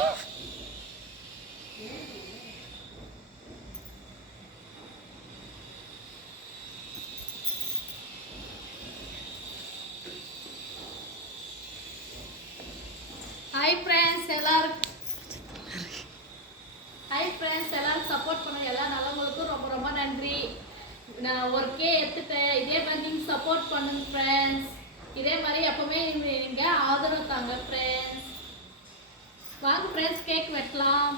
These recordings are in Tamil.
ஹாய் ஃப்ரெண்ட்ஸ் எல்லாரும் சப்போர்ட் பண்ணுங்க. எல்லா நல்லவங்களுக்கும் ரொம்ப ரொம்ப நன்றி. நான் ஒர்க்கே எடுத்துட்டேன். இதே மாதிரி நீங்கள் சப்போர்ட் பண்ணுங்க ஃப்ரெண்ட்ஸ். இதே மாதிரி எப்பவுமே நீங்கள் ஆதரவு தாங்க ஃப்ரெண்ட்ஸ். வாங்க ஃப்ரெண்ட்ஸ், கேக் வெட்டலாம்.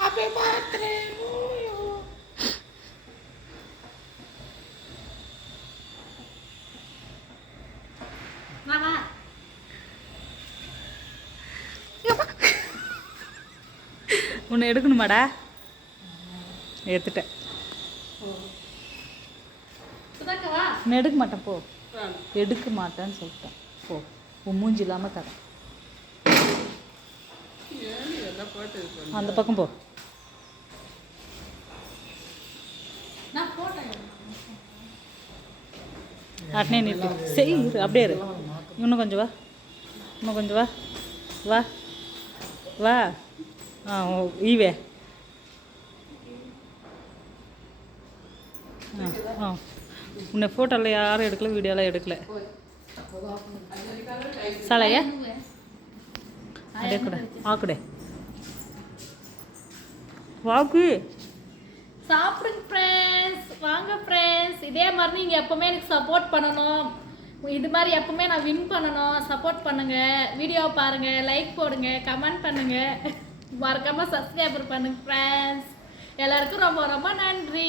Happy birthday to you. வாங்க. உன்னை எடுக்கணுமாடா? எடுத்துட்டேன். நான் எடுக்க மாட்டேன். போ, எடுக்க மாட்டேன்னு சொல்லிட்டேன். போ, உன் மூஞ்சி இல்லாமல் தரேன். அந்த பக்கம் போ. அட்னே நிறுத்தி செய். அப்படியே இரு. இன்னும் கொஞ்சம் வா, இன்னும் கொஞ்சம் வா, வா வா. ஈவே உன்னை ஃபோட்டோவில் யாரும் எடுக்கல, வீடியோலாம் எடுக்கல. சாலையா அப்படியே கூட ஆக்குடே வாக்கு. சாப்பிடுங்க ஃப்ரெண்ட்ஸ். வாங்க ஃப்ரெண்ட்ஸ். இதே மாதிரி நீங்கள் எப்போவுமே எனக்கு சப்போர்ட் பண்ணணும். இது மாதிரி எப்போவுமே நான் வின் பண்ணணும். சப்போர்ட் பண்ணுங்கள். வீடியோ பாருங்கள், லைக் போடுங்க, கமெண்ட் பண்ணுங்கள், மறக்காமல் சப்ஸ்கிரைபர் பண்ணுங்க ஃப்ரெண்ட்ஸ். எல்லாருக்கும் ரொம்ப ரொம்ப நன்றி.